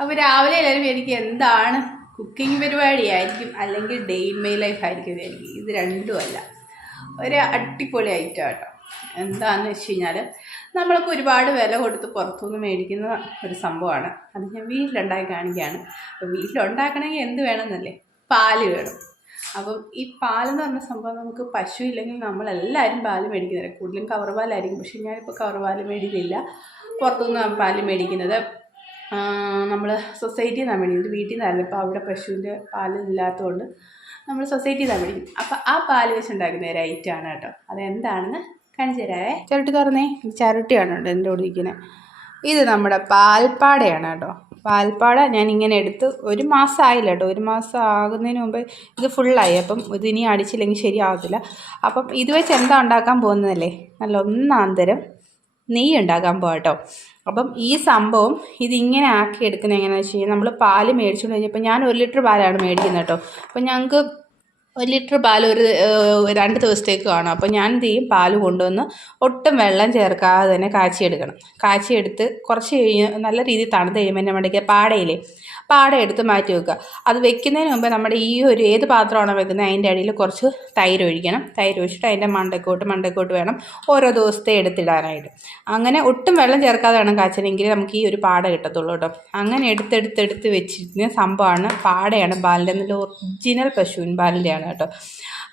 അപ്പോൾ രാവിലെ എല്ലാവരും എനിക്ക് എന്താണ് കുക്കിംഗ് പരിപാടി ആയിരിക്കും അല്ലെങ്കിൽ ഡേ ഇൻ മൈ ലൈഫ് ആയിരിക്കും എനിക്ക്. ഇത് രണ്ടുമല്ല ഒരു അടിപൊളി ഐറ്റം കേട്ടോ എന്താണെന്ന് വെച്ച് കഴിഞ്ഞാൽ നമ്മളൊക്കെ ഒരുപാട് വില കൊടുത്ത് പുറത്തുനിന്ന് മേടിക്കുന്ന ഒരു സംഭവമാണ്. അത് ഞാൻ വീട്ടിലുണ്ടാക്കി കാണിക്കുകയാണ്. അപ്പോൾ വീട്ടിലുണ്ടാക്കണമെങ്കിൽ എന്ത് വേണമെന്നല്ലേ? പാൽ വേണം. അപ്പം ഈ പാലെന്ന് പറഞ്ഞ സംഭവം നമുക്ക് പശു ഇല്ലെങ്കിൽ നമ്മളെല്ലാവരും പാൽ മേടിക്കുന്നില്ല. കൂടുതലും കവർ പാലായിരിക്കും പക്ഷേ ഞാനിപ്പോൾ കവർ പാൽ മേടിക്കില്ല പുറത്തുനിന്ന് പാൽ മേടിക്കുന്നത്. നമ്മൾ സൊസൈറ്റിയിൽ നിന്നാണ് മേടിക്കുന്നത് വീട്ടിൽ നിന്നായിരുന്നു. ഇപ്പോൾ അവിടെ പശുവിന്റെ പാലില്ലാത്തതുകൊണ്ട് നമ്മൾ സൊസൈറ്റിയിൽ നിന്നാണ് മേടിക്കും അപ്പോൾ ആ പാൽ വെച്ച് ഉണ്ടാക്കുന്ന ഒരു ഐറ്റമാണ് കേട്ടോ. അതെന്താണെന്ന് കാണിച്ചു തരാവേ. ചരട്ടി തുറന്നേ. ചരട്ടിയാണ് കേട്ടോ എന്റെ കൂടെ ഇരിക്കുന്നത് ഇത് നമ്മുടെ പാൽപ്പാടയാണ് കേട്ടോ. പാൽപ്പാട ഞാൻ ഇങ്ങനെ എടുത്ത് ഒരു മാസം ആയില്ല കേട്ടോ. ഒരു മാസം ആകുന്നതിന് മുമ്പ് ഇത് ഫുള്ളായി അപ്പം ഇത് ഇനി അടിച്ചില്ലെങ്കിൽ ശരിയാവത്തില്ല. അപ്പം ഇത് വെച്ച് എന്താ ഉണ്ടാക്കാൻ പോകുന്നതല്ലേ? നല്ല ഒന്നാന്തരം നെയ്യ് ഉണ്ടാക്കാൻ പോകാം കേട്ടോ അപ്പം ഈ സംഭവം ഇതിങ്ങനെ ആക്കി എടുക്കുന്നത് എങ്ങനെയാണെന്ന് വെച്ച് കഴിഞ്ഞാൽ നമ്മൾ പാൽ മേടിച്ചുകൊണ്ട് കഴിഞ്ഞപ്പോൾ ഞാൻ ഒരു ലിറ്റർ പാലാണ് മേടിക്കുന്നത് കേട്ടോ അപ്പം ഞങ്ങൾക്ക് ഒരു ലിറ്റർ പാൽ ഒരു രണ്ട് ദിവസത്തേക്ക് കാണും അപ്പോൾ ഞാൻ എന്ത് ചെയ്യും? പാൽ കൊണ്ടുവന്ന് ഒട്ടും വെള്ളം ചേർക്കാതെ തന്നെ കാച്ചിയെടുക്കണം. കാച്ചിയെടുത്ത് കുറച്ച് കഴിഞ്ഞ് നല്ല രീതിയിൽ തണുത്ത് കഴിയുമ്പോൾ എന്റെ മണ്ടയ്ക്ക് പാടയില്ലേ പാട എടുത്ത് മാറ്റി വെക്കുക. അത് വെക്കുന്നതിന് മുമ്പ് നമ്മുടെ ഈ ഒരു ഏത് പാത്രമാണോ വെക്കുന്നത് അതിന്റെ അടിയിൽ കുറച്ച് തൈര് ഒഴിക്കണം. തൈര് ഒഴിച്ചിട്ട് അതിന്റെ മണ്ടക്കോട്ട് മണ്ടക്കോട്ട് വേണം ഓരോ ദിവസത്തെ എടുത്തിടാനായിട്ട്. അങ്ങനെ ഒട്ടും വെള്ളം ചേർക്കാതെ വേണം കാച്ചനെങ്കിൽ നമുക്ക് ഈ ഒരു പാട കിട്ടത്തുള്ളൂ കേട്ടോ. അങ്ങനെ എടുത്തെടുത്തെടുത്ത് വെച്ചിരിക്കുന്ന സംഭവമാണ് പാടയാണ് ബാലിന്റെ നല്ല ഒറിജിനൽ പശുവിൻ ബാലിന്റെയാണ് കേട്ടോ.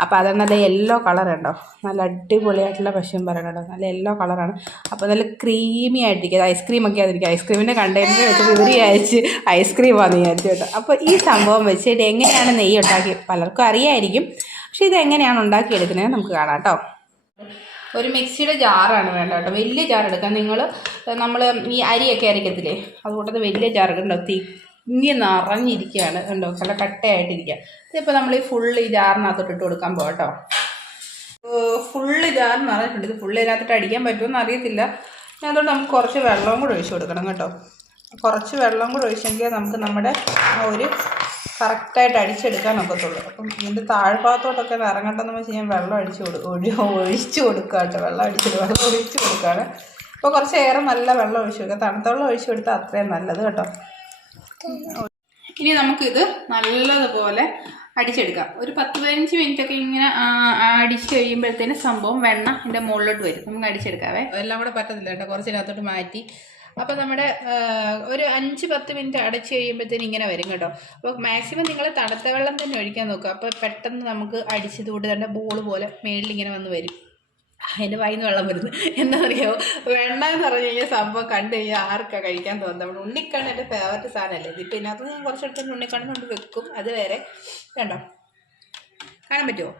അപ്പോൾ അത് നല്ല യെല്ലോ കളർ ഉണ്ടോ? നല്ല അടിപൊളിയായിട്ടുള്ള പശുവിൻ പാലാണ് കേട്ടോ. നല്ല യെല്ലോ കളറാണ് അപ്പോൾ നല്ല ക്രീമി ആയിട്ടിരിക്കും. ഐസ്ക്രീം ഒക്കെ ആയിരിക്കും. ഐസ്ക്രീമിന്റെ കണ്ടെയ്നർ വെച്ച് ഇവർ വിചാരിച്ച് ഐസ്ക്രീമാണെന്ന് വിചാരിച്ചു കേട്ടോ. അപ്പോൾ ഈ സംഭവം വെച്ചിട്ട് എങ്ങനെയാണ് നെയ്യ് ഉണ്ടാക്കി പലർക്കും അറിയായിരിക്കും. പക്ഷെ ഇത് എങ്ങനെയാണ് ഉണ്ടാക്കിയെടുക്കുന്നത് നമുക്ക് കാണാം കേട്ടോ ഒരു മിക്സിയുടെ ജാറാണ് വേണ്ട കേട്ടോ വലിയ ജാർ എടുക്കാം. നിങ്ങൾ നമ്മൾ ഈ അരിയൊക്കെ അരയ്ക്കത്തില്ലേ അതുകൊണ്ടത് വലിയ ജാർ എടുക്കണ്ടോ തിങ്ങി നിറഞ്ഞിരിക്കുകയാണ് കണ്ടോ? നല്ല കട്ടയായിട്ടിരിക്കുക. ഇതിപ്പോൾ നമ്മൾ ഈ ഫുള്ള് ഈ ജാറിനകത്തോട്ട് ഇട്ട് കൊടുക്കാൻ പോകാം കേട്ടോ ഫുള്ള് ജാർ നിറഞ്ഞിട്ടുണ്ട്. ഇത് ഫുള്ള് ഇതിനകത്തോട്ട് അടിക്കാൻ പറ്റുമെന്ന് അറിയത്തില്ല. അതുകൊണ്ട് നമുക്ക് കുറച്ച് വെള്ളവും കൂടെ ഒഴിച്ചു കൊടുക്കണം കേട്ടോ. കുറച്ച് വെള്ളം കൂടെ ഒഴിച്ചെങ്കിൽ നമുക്ക് നമ്മുടെ ആ ഒരു കറക്റ്റായിട്ട് അടിച്ചെടുക്കാൻ ഒക്കത്തുള്ളൂ. അപ്പം ഇതിന്റെ താഴ്ഭാഗത്തോട്ടൊക്കെ ഇറങ്ങട്ടെന്ന് വെച്ച് ഞാൻ വെള്ളം അടിച്ചു കൊടുക്കും ഒഴി ഒഴിച്ച് കൊടുക്കുക വെള്ളം അടിച്ചിട്ട് വെള്ളം ഒഴിച്ച് കൊടുക്കുകയാണ് അപ്പോൾ കുറച്ച് ഏറെ നല്ല വെള്ളം ഒഴിച്ചു കൊടുക്കുക തണുത്ത വെള്ളം ഒഴിച്ചു കൊടുത്താൽ അത്രയും നല്ലത് കേട്ടോ. ഇനി നമുക്കിത് നല്ലതുപോലെ അടിച്ചെടുക്കാം. ഒരു പത്ത് പതിനഞ്ച് മിനിറ്റ് ഒക്കെ ഇങ്ങനെ അടിച്ച് കഴിയുമ്പോഴത്തേന് സംഭവം വെണ്ണ എന്റെ മുകളിലോട്ട് വരും. നമുക്ക് അടിച്ചെടുക്കാവേ. എല്ലാം കൂടെ പറ്റത്തില്ല കേട്ടോ. കുറച്ചിനകത്തോട്ട് മാറ്റി അപ്പോൾ നമ്മുടെ ഒരു അഞ്ച് പത്ത് മിനിറ്റ് അടച്ച് കഴിയുമ്പോഴത്തേന് ഇങ്ങനെ വരും കേട്ടോ. അപ്പോൾ മാക്സിമം നിങ്ങൾ തണുത്ത വെള്ളം തന്നെ ഒഴിക്കാൻ നോക്കുക. അപ്പോൾ പെട്ടെന്ന് നമുക്ക് അടിച്ചതുകൊണ്ട് തന്നെ ബോൾ പോലെ മേളിൽ ഇങ്ങനെ വന്ന് വരും. അതിന്റെ വായിന്ന് വെള്ളം വരുന്നു. എന്താ പറയുക വെണ്ണ എന്ന് പറഞ്ഞു കഴിഞ്ഞാൽ സംഭവം കണ്ടു കഴിഞ്ഞാൽ ആർക്കാ കഴിക്കാൻ തോന്നുന്നത്? നമ്മുടെ ഉണ്ണിക്കണ്ണ എന്റെ ഫേവററ്റ് സാധനമല്ലേ ഇതിപ്പോൾ ഇതിനകത്ത് ഞാൻ കുറച്ചെടുത്ത് ഉണ്ണിക്കണ്ണ കൊണ്ട് വെക്കും. അത് വേറെ കണ്ടോ? കാണാൻ പറ്റുമോ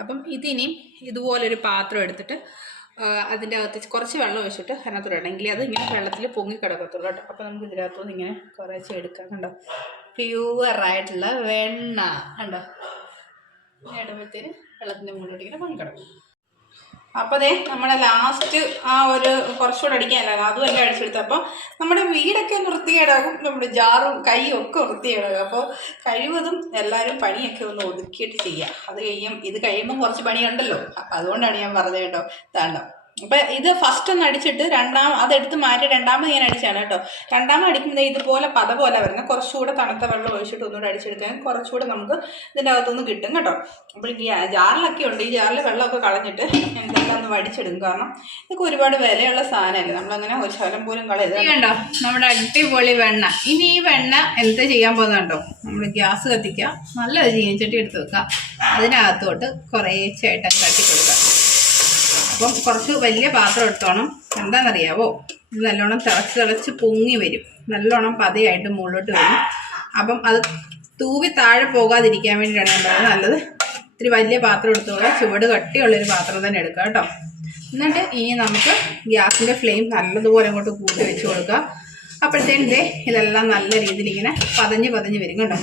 അപ്പം ഇതിനിയും ഇതുപോലൊരു പാത്രം എടുത്തിട്ട് അതിന്റെ അകത്ത് കുറച്ച് വെള്ളം ഒഴിച്ചിട്ട് അതിനകത്ത് ഇടണമെങ്കിൽ അത് ഇങ്ങനെ വെള്ളത്തിൽ പൊങ്ങി കിടക്കത്തുള്ളൂ കേട്ടോ. അപ്പോൾ നമുക്ക് ഇതിനകത്തുനിന്ന് ഇങ്ങനെ കുറേശ്ശെ എടുക്കാം കണ്ടോ? പ്യുവറായിട്ടുള്ള വെണ്ണ കണ്ടോ? ഇടുമ്പോഴത്തേന് വെള്ളത്തിന്റെ മുകളിലോട്ട് ഇങ്ങനെ പൊങ്ങി കിടക്കും അപ്പോൾ ദേ നമ്മുടെ ലാസ്റ്റ് ആ ഒരു കുറച്ചുകൂടെ അടിക്കാനല്ല അതും എല്ലാം അടിച്ചെടുത്തു അപ്പോൾ നമ്മുടെ വീടൊക്കെ ഒന്ന് വൃത്തികേടാകും നമ്മുടെ ജാറും കൈയും ഒക്കെ വൃത്തികേടാകും. അപ്പോൾ കഴിവതും എല്ലാവരും പണിയൊക്കെ ഒന്ന് ഒതുക്കിയിട്ട് ചെയ്യുക അത് കഴിയും. ഇത് കഴിയുമ്പം കുറച്ച് പണിയുണ്ടല്ലോ. അപ്പം അതുകൊണ്ടാണ് ഞാൻ പറഞ്ഞത് കേട്ടോ. താണ്ടോ അപ്പം ഇത് ഫസ്റ്റ് ഒന്ന് അടിച്ചിട്ട് രണ്ടാം അതെടുത്ത് മാറ്റി രണ്ടാമത് ഞാൻ അടിച്ചാണ് കേട്ടോ. രണ്ടാമത് അടിക്കുമ്പോൾ ഇതുപോലെ പത പോലെ വരുന്നത് കുറച്ചുകൂടെ തണുത്ത വെള്ളം ഒഴിച്ചിട്ട് ഒന്നുകൂടെ അടിച്ചെടുക്കാൻ കുറച്ചുകൂടെ നമുക്ക് ഇതിന്റെ അകത്തുനിന്ന് കിട്ടും കേട്ടോ. അപ്പോൾ ഈ ജാറിലൊക്കെ ഉണ്ട്. ഈ ജാറിൽ വെള്ളമൊക്കെ കളഞ്ഞിട്ട് എന്തെല്ലാം ഒന്ന് വടിച്ചെടുക്കും. കാരണം ഇതൊക്കെ ഒരുപാട് വിലയുള്ള സാധനമല്ലേ? നമ്മളങ്ങനെ ഒരു ശകലം പോലും കളയത് കണ്ടോ? നമ്മുടെ അടിപൊളി വെണ്ണ. ഇനി ഈ വെണ്ണ എന്ത് ചെയ്യാൻ പോകുന്നുണ്ടോ നമ്മൾ ഗ്യാസ് കത്തിക്കുക. നല്ലത് ചീനച്ചട്ടി എടുത്ത് വെക്കുക. അതിനകത്തോട്ട് കുറേ ചേട്ടൻ കട്ടി കൊടുക്കുക അപ്പം കുറച്ച് വലിയ പാത്രം എടുത്തോണം. എന്താണെന്നറിയാവോ? ഇത് നല്ലോണം തിളച്ച് തിളച്ച് പൊങ്ങി വരും. നല്ലോണം പതയായിട്ട് മുകളിലോട്ട് വരും. അപ്പം അത് തൂവി താഴെ പോകാതിരിക്കാൻ വേണ്ടിയിട്ടാണ് ഞാൻ പറയുന്നത് നല്ലത് ഇത്തിരി വലിയ പാത്രം എടുത്തോളാം ചുവട് കട്ടിയുള്ളൊരു പാത്രം തന്നെ എടുക്കുക കേട്ടോ. എന്നിട്ട് ഇനി നമുക്ക് ഗ്യാസിന്റെ ഫ്ലെയിം നല്ലതുപോലെ അങ്ങോട്ട് കൂട്ടി വെച്ച് കൊടുക്കുക. അപ്പോഴത്തേക്കും ഇതെല്ലാം നല്ല രീതിയിൽ ഇങ്ങനെ പതഞ്ഞ് പതഞ്ഞ് വരും കേട്ടോ.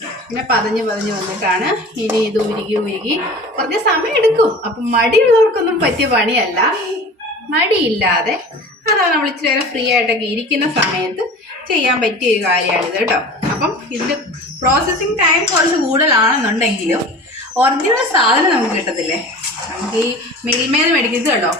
ഇങ്ങനെ പതഞ്ഞ് പതഞ്ഞ് വന്നിട്ടാണ് ഇനി ഇത് ഉരുകി ഉരുകി കുറച്ച് സമയം എടുക്കും. അപ്പം മടിയുള്ളവർക്കൊന്നും പറ്റിയ പണിയല്ല. മടിയില്ലാതെ അതാണ് നമ്മൾ ഇച്ചിരി നേരം ഫ്രീ ആയിട്ടൊക്കെ ഇരിക്കുന്ന സമയത്ത് ചെയ്യാൻ പറ്റിയ ഒരു കാര്യമാണിത് കേട്ടോ. അപ്പം ഇതിന്റെ പ്രോസസ്സിങ് ടൈം കുറച്ച് കൂടുതലാണെന്നുണ്ടെങ്കിലും ഒറിജിനൽ സാധനം നമുക്ക് കിട്ടത്തില്ലേ? നമുക്ക് ഈ മിൽമേന്ന് മേടിക്കുന്നത് കേട്ടോ.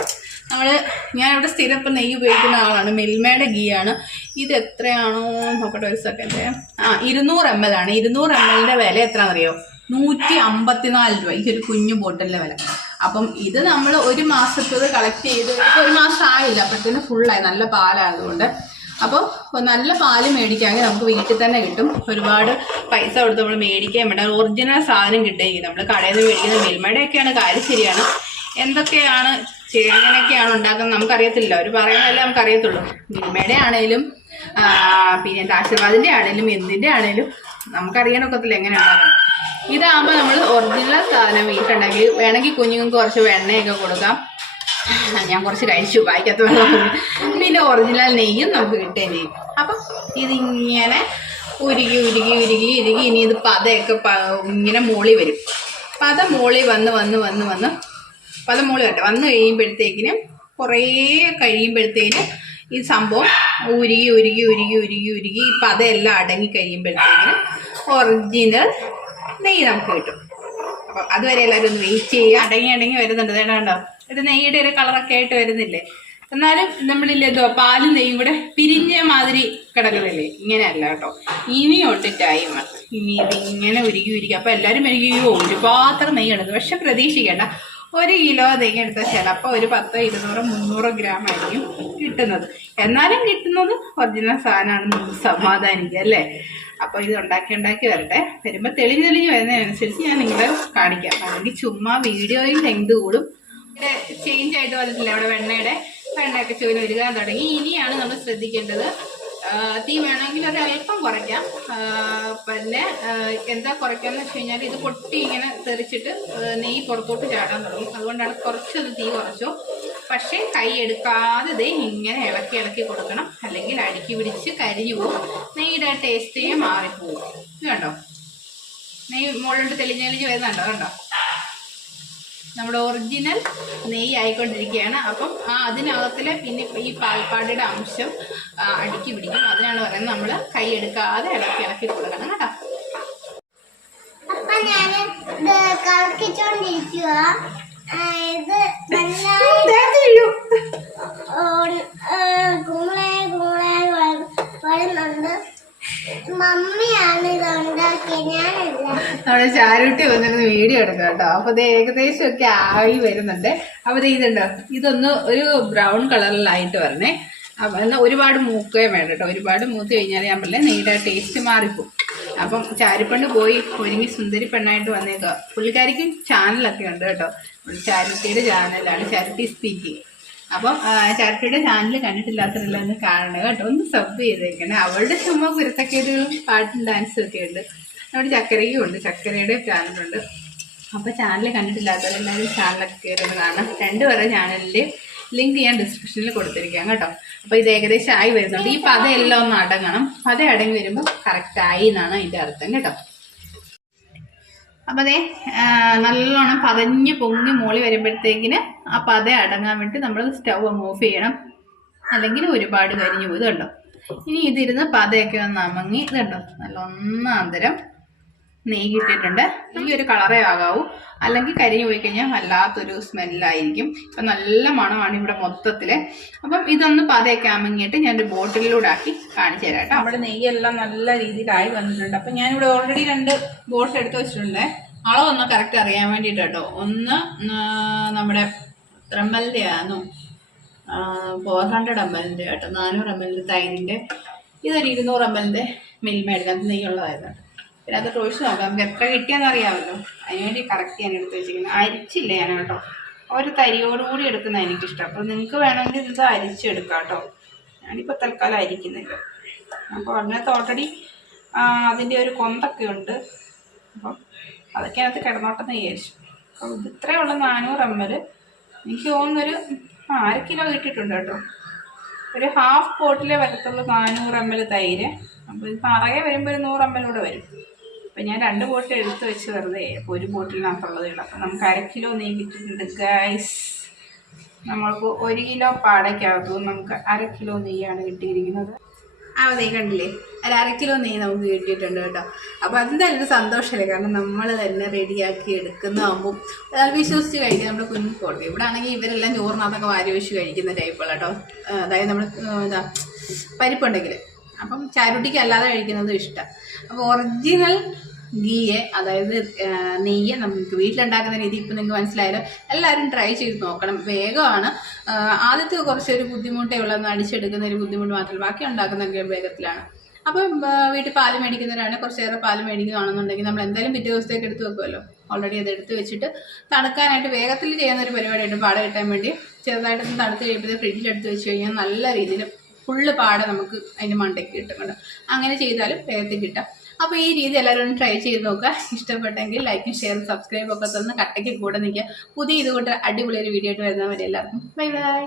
നമ്മൾ ഞാനിവിടെ സ്ഥിരം ഇപ്പം നെയ്യ് ഉപയോഗിക്കുന്ന ആളാണ്. മിൽമയുടെ ഗീ ആണ്. ഇത് എത്രയാണോ? നോക്കട്ടെ ഒരു സെക്കൻഡ് ആ ഇരുന്നൂറ് എം എൽ ആണ്. ഇരുന്നൂറ് എം എല്ലിന്റെ വില എത്രയാണെന്നറിയോ? നൂറ്റി അമ്പത്തിനാല് രൂപ. ഈ ഒരു കുഞ്ഞു ബോട്ടിലിന്റെ വില. അപ്പം ഇത് നമ്മൾ ഒരു മാസത്തത് കളക്ട് ചെയ്ത് ഇപ്പോൾ ഒരു മാസം ആയില്ല. അപ്പോഴത്തേന് ഫുള്ളായി നല്ല പാലായതുകൊണ്ട്. അപ്പോൾ നല്ല പാൽ മേടിക്കാമെങ്കിൽ നമുക്ക് വീട്ടിൽ തന്നെ കിട്ടും. ഒരുപാട് പൈസ കൊടുത്ത് നമ്മൾ മേടിക്കാൻ വേണ്ട. ഒറിജിനൽ സാധനം കിട്ടുകയെങ്കിൽ നമ്മൾ കടയിൽ നിന്ന് മേടിക്കുന്ന മിൽമയുടെയൊക്കെയാണ് കാര്യം ശരിയാണ്. എന്തൊക്കെയാണ് എങ്ങനെയൊക്കെയാണ് ഉണ്ടാക്കുന്നത്. നമുക്കറിയത്തില്ല അവർ പറയുന്നതല്ലേ നമുക്കറിയത്തുള്ളൂ. മിൽമയുടെ ആണേലും പിന്നെ ആശീർവാദിന്റെ ആണേലും എന്തിന്റെ ആണേലും നമുക്കറിയാനൊക്കത്തില്ല എങ്ങനെ ഉണ്ടാക്കണം. ഇതാകുമ്പോൾ നമ്മൾ ഒറിജിനൽ സാധനം വീട്ടുണ്ടെങ്കിൽ വേണമെങ്കിൽ കുഞ്ഞുങ്ങൾക്ക് കുറച്ച് വെണ്ണയൊക്കെ കൊടുക്കാം. ഞാൻ കുറച്ച് കഴിച്ചു. വായിക്കാത്ത പിന്നെ ഒറിജിനൽ നെയ്യും നമുക്ക് കിട്ടുകയും ചെയ്യും. അപ്പം ഇതിങ്ങനെ ഉരുകി ഉരുകി ഉരുകി ഉരുകി ഇനി ഇത് പതയൊക്കെ ഇങ്ങനെ മോളി വരും. പത മോളി വന്ന് വന്ന് വന്ന് വന്ന് പത മോൾ വരട്ടെ വന്ന് കഴിയുമ്പോഴത്തേക്കിനും കുറേ കഴിയുമ്പോഴത്തേന് ഈ സംഭവം ഉരുകി ഉരുകി ഉരുകി ഉരുകി ഉരുകി ഇപ്പം അതെല്ലാം അടങ്ങി കഴിയുമ്പോഴത്തേക്കിനും ഒറിജിനൽ നെയ്യ് നമുക്ക് കിട്ടും. അപ്പം അതുവരെ എല്ലാവരും ഒന്ന് വെയിറ്റ് ചെയ്യുക. അടങ്ങി അടങ്ങി വരുന്നുണ്ട്. ഇത് ഒരു നെയ്യുടെ ഒരു കളറൊക്കെ ആയിട്ട് വരുന്നില്ലേ? എന്നാലും നമ്മളില്ലേ എന്തോ പാലും നെയ്യും കൂടെ പിരിഞ്ഞ മാതിരി കിടക്കുന്നില്ലേ ഇങ്ങനെയല്ല കേട്ടോ. ഇനിയുണ്ട് ടൈം ഇനി ഇത് ഇങ്ങനെ ഉരുകി ഉരുകി. അപ്പം എല്ലാവരും എനിക്ക് ഒരു പാത്രം നെയ്യ് എടുക്കും പക്ഷെ പ്രതീക്ഷിക്കേണ്ട. ഒരു കിലോ തേങ്ങ എടുത്താൽ ചിലപ്പോൾ ഒരു പത്തോ ഇരുന്നൂറോ മുന്നൂറോ ഗ്രാം ആയിരിക്കും കിട്ടുന്നത്. എന്നാലും കിട്ടുന്നത് ഒറിജിനൽ സാധനമാണ് നമുക്ക് സമാധാനിക്കുക അല്ലേ? അപ്പോൾ ഇത് ഉണ്ടാക്കി ഉണ്ടാക്കി വരട്ടെ. വരുമ്പോൾ തെളിഞ്ഞ് തെളിഞ്ഞ് വരുന്നതിനനുസരിച്ച് ഞാൻ നിങ്ങളെ കാണിക്കാം. അല്ലെങ്കിൽ ചുമ്മാ വീഡിയോയിൽ ലെങ്ത് കൂടും. ചേഞ്ച് ആയിട്ട് വന്നിട്ടില്ല അവിടെ വെണ്ണയുടെ. വെണ്ണയൊക്കെ ചുവന് ഒരുകാൻ തുടങ്ങി. ഇനിയാണ് നമ്മൾ ശ്രദ്ധിക്കേണ്ടത് തീ വേണമെങ്കിൽ ഒരു അല്പം കുറയ്ക്കാം. പിന്നെ എന്താ കുറയ്ക്കാന്ന് വെച്ച് കഴിഞ്ഞാൽ ഇത് പൊട്ടി ഇങ്ങനെ തെറിച്ചിട്ട് നെയ്യ് പുറത്തോട്ട് ചാടാൻ തുടങ്ങും. അതുകൊണ്ടാണ് കുറച്ചൊന്ന് തീ കുറച്ചു. പക്ഷേ കൈ എടുക്കാതെ ദേ ഇങ്ങനെ ഇളക്കി ഇളക്കി കൊടുക്കണം. അല്ലെങ്കിൽ അടുക്കി പിടിച്ച് കരിഞ്ഞു പോകും നെയ്യുടെ ടേസ്റ്റേ മാറിപ്പോകും കണ്ടോ? നെയ്യ് മുകളിലോട്ട് തെളിഞ്ഞ് തെളിഞ്ഞ് വരുന്നുണ്ടോ? കണ്ടോ? നമ്മുടെ ഒറിജിനൽ നെയ്യ് ആയിക്കൊണ്ടിരിക്കുകയാണ്. അപ്പം ആ അതിനകത്തിലെ പിന്നെ ഈ പാൽപ്പാടിയുടെ അംശം അടുക്കി പിടിക്കും. അതിനാണ് പറയുന്നത് നമ്മൾ കൈ എടുക്കാതെ ഇളക്കി ഇളക്കി കൊടുക്കണം കേട്ടോ. ഇത് നന്നായി നമ്മുടെ ചാരുട്ടി വന്നിരുന്ന് വീഡിയോ എടുക്കാം കേട്ടോ. അപ്പൊ ഏകദേശം ഒക്കെ ആയി വരുന്നുണ്ട്. അപ്പൊ ഇതുണ്ടോ? ഇതൊന്ന് ഒരു ബ്രൗൺ കളറിലായിട്ട് വരണേ. അപ്പൊ എന്നാൽ ഒരുപാട് മൂക്കുകയും വേണ്ട കേട്ടോ. ഒരുപാട് മൂത്ത് കഴിഞ്ഞാൽ ഞാൻ പറഞ്ഞ നീടാ ടേസ്റ്റ് മാറിപ്പോവും. അപ്പം ചാരിപ്പണ്ട് പോയി ഒരുങ്ങി സുന്ദരി പെണ്ണായിട്ട് വന്നേക്കുക പുള്ളിക്കാരിക്കും ചാനലൊക്കെ ഉണ്ട് കേട്ടോ. ചാരിറ്റിയുടെ ചാനലാണ് ചാരിറ്റി സ്പീക്കിംഗ് അപ്പം ചാരിറ്റിയുടെ ചാനൽ കണ്ടിട്ടില്ലാത്തവരല്ല ഒന്ന് കാണണം കേട്ടോ. ഒന്ന് സബ് ചെയ്തേക്കണേ. അവളുടെ ചുമ്മാ കുരുത്തക്കേടുകളും പാട്ടും ഡാൻസും ഒക്കെ ഉണ്ട്. നമ്മുടെ ചക്കരയും ഉണ്ട്. ചക്കരയുടെ ചാനലുണ്ട് അപ്പോൾ ചാനൽ കണ്ടിട്ടില്ലാത്തവരെല്ലാവരും ചാനലൊക്കെ കയറി ഒന്ന് കാണാം. രണ്ടുപേരുടെ ചാനലിൽ ലിങ്ക് ഞാൻ ഡിസ്ക്രിപ്ഷനിൽ കൊടുത്തിരിക്കാം കേട്ടോ. അപ്പോൾ ഇത് ഏകദേശം ആയി വരുന്നുണ്ട്. ഈ പതയെല്ലാം ഒന്ന് അടങ്ങണം. പത അടങ്ങി വരുമ്പോൾ കറക്റ്റായി എന്നാണ് അതിന്റെ അർത്ഥം കേട്ടോ. അപ്പോൾ അതെ നല്ലോണം പതഞ്ഞ് പൊങ്ങി മോളി വരുമ്പോഴത്തേക്കിന് ആ പത അടങ്ങാൻ വേണ്ടി നമ്മൾ സ്റ്റൗ അങ്ങ് ഓഫ് ചെയ്യണം. അല്ലെങ്കിൽ ഒരുപാട് കരിഞ്ഞു പോയി ഇത് കണ്ടോ? ഇനി ഇതിരുന്ന് പതയൊക്കെ ഒന്ന് അമങ്ങി. ഇത് കണ്ടോ? നല്ല ഒന്നാന്തരം നെയ്യ് കിട്ടിയിട്ടുണ്ട്. ഈ ഒരു കളറേ ആകാവൂ. അല്ലെങ്കിൽ കരിഞ്ഞു പോയി കഴിഞ്ഞാൽ വല്ലാത്തൊരു സ്മെല്ലായിരിക്കും. ഇപ്പം നല്ല മണമാണ് ഇവിടെ മൊത്തത്തിൽ അപ്പം ഇതൊന്ന് പതയൊക്കെ അമങ്ങിയിട്ട് ഞാനൊരു ബോട്ടിലൂടെ ആക്കി കാണിച്ചു തരാം കേട്ടോ. നമ്മുടെ നെയ്യെല്ലാം നല്ല രീതിയിലായി വന്നിട്ടുണ്ട്. അപ്പം ഞാനിവിടെ ഓൾറെഡി രണ്ട് ബോട്ടിൽ എടുത്ത് വെച്ചിട്ടുണ്ട്. അളവൊന്ന് കറക്റ്റ് അറിയാൻ വേണ്ടിയിട്ട് കേട്ടോ. ഒന്ന് നമ്മുടെ റമ്മലിന്റെ ആണോ ഫോർ ഹൺഡ്രഡ് എം എല്ലിന്റെ കേട്ടോ. നാനൂറ് എം എല്ലിന്റെ തൈരിന്റെ ഇതൊരു ഇരുന്നൂറ് എം എല്ലിന്റെ അത് നെയ്യുള്ളതായിരുന്നു. പിന്നെ അത് ഒഴിച്ച് നോക്കാം. നമുക്ക് എത്ര കിട്ടിയെന്ന് അറിയാമല്ലോ. അതിനുവേണ്ടി കറക്റ്റ് ഞാൻ എടുത്ത് വെച്ചിരിക്കുന്നത്. അരിച്ചില്ല ഞാൻ കേട്ടോ? ഒരു തരിയോടുകൂടി എടുക്കുന്ന എനിക്കിഷ്ടം. അപ്പോൾ നിങ്ങൾക്ക് വേണമെങ്കിൽ ഇത് അരിച്ചെടുക്കാം കേട്ടോ. ഞാനിപ്പോൾ തൽക്കാലം അരിക്കുന്നില്ല. അപ്പോൾ അതിനകത്ത് ഓൾറെഡി അതിന്റെ ഒരു കൊന്തൊക്കെ ഉണ്ട്. അപ്പം അതൊക്കെ അതിനകത്ത് കിടന്നോട്ടെന്ന് വിചാരിച്ചു. അപ്പോൾ ഇത് ഇത്രയുള്ള നാനൂറ് എം എൽ. എനിക്ക് തോന്നുന്നൊരു അര കിലോ കിട്ടിയിട്ടുണ്ട് കേട്ടോ. ഒരു ഹാഫ് പോട്ടിലെ വരത്തുള്ളൂ നാനൂറ് എം എൽ തൈര്. അപ്പോൾ ഇത് നിറയെ വരുമ്പോൾ ഒരു നൂറ് എം എൽ കൂടെ വരും. അപ്പം ഞാൻ രണ്ട് ബോട്ടിൽ എടുത്ത് വെച്ച് വെറുതെ അപ്പോൾ ഒരു ബോട്ടിലിനകത്തുള്ളത് ഇടാം. അപ്പം നമുക്ക് അര കിലോ നെയ്യ് കിട്ടിയിട്ടുണ്ട്. ഗൈസ് നമ്മൾക്ക് ഒരു കിലോ പാടയ്ക്കകത്തു നമുക്ക് അര കിലോ നെയ്യാണ് കിട്ടിയിരിക്കുന്നത്. ആ നെയ്യ് കണ്ടില്ലേ? അല്ല അര കിലോ നെയ്യ് നമുക്ക് കിട്ടിയിട്ടുണ്ട് കേട്ടോ. അപ്പോൾ അതെന്തായാലും ഒരു സന്തോഷമല്ലേ? കാരണം നമ്മൾ തന്നെ റെഡിയാക്കി എടുക്കുന്നതാകുമ്പോൾ അതായത് വിശ്വസിച്ച് കഴിക്കുക നമ്മുടെ കുഞ്ഞു കൊടുക്കുക ഇവിടെ ആണെങ്കിൽ ഇവരെല്ലാം ചോറിനകത്തൊക്കെ വാരി വെച്ച് കഴിക്കുന്ന ടൈപ്പുള്ള കേട്ടോ. അതായത് നമ്മൾ എന്താ പരിപ്പുണ്ടെങ്കിൽ അപ്പം ചാരുട്ടിക്ക് അല്ലാതെ കഴിക്കുന്നതും ഇഷ്ടം. അപ്പോൾ ഒറിജിനൽ ഗീയെ അതായത് നെയ്യെ നമുക്ക് വീട്ടിലുണ്ടാക്കുന്ന രീതി ഇപ്പം നിങ്ങൾക്ക് മനസ്സിലായാലോ എല്ലാവരും ട്രൈ ചെയ്ത് നോക്കണം. വേഗമാണ്. ആദ്യത്തെ കുറച്ചൊരു ബുദ്ധിമുട്ടേ ഉള്ളൂ. അടിച്ചെടുക്കുന്ന ഒരു ബുദ്ധിമുട്ട് മാത്രമല്ല ബാക്കി ഉണ്ടാക്കുന്നൊക്കെ വേഗത്തിലാണ്. അപ്പം വീട്ടിൽ പാൽ മേടിക്കുന്നവരാണ്. കുറച്ചേറെ പാൽ മേടിക്കുകയാണെന്നുണ്ടെങ്കിൽ നമ്മൾ എന്തായാലും പിറ്റേ ദിവസത്തേക്ക് എടുത്ത് വെക്കുമല്ലോ. ഓൾറെഡി അത് എടുത്ത് വെച്ചിട്ട് തണുക്കാനായിട്ട് വേഗത്തിൽ ചെയ്യുന്ന ഒരു പരിപാടിയായിട്ട് പാട കിട്ടാൻ വേണ്ടി ചെറുതായിട്ടൊന്ന് തണുത്ത് കഴിയുമ്പോൾ ഫ്രിഡ്ജിൽ എടുത്ത് വെച്ച് കഴിഞ്ഞാൽ നല്ല രീതിയിൽ ഫുള്ള് പാടെ നമുക്ക് അതിന്റെ മണ്ടയ്ക്ക് കിട്ടുന്നുണ്ട് അങ്ങനെ ചെയ്താലും വേഗത്തിൽ കിട്ടാം. അപ്പോൾ ഈ രീതി എല്ലാവരും ഒന്ന് ട്രൈ ചെയ്ത് നോക്കുക. ഇഷ്ടപ്പെട്ടെങ്കിൽ ലൈക്കും ഷെയറും സബ്സ്ക്രൈബും ഒക്കെ തന്ന് കട്ടയ്ക്ക് കൂടെ നിൽക്കുക. പുതിയ ഇതുകൊണ്ട് അടിപൊളി ഒരു വീഡിയോ ആയിട്ട് വരുന്നവരെ എല്ലാവർക്കും. Bye bye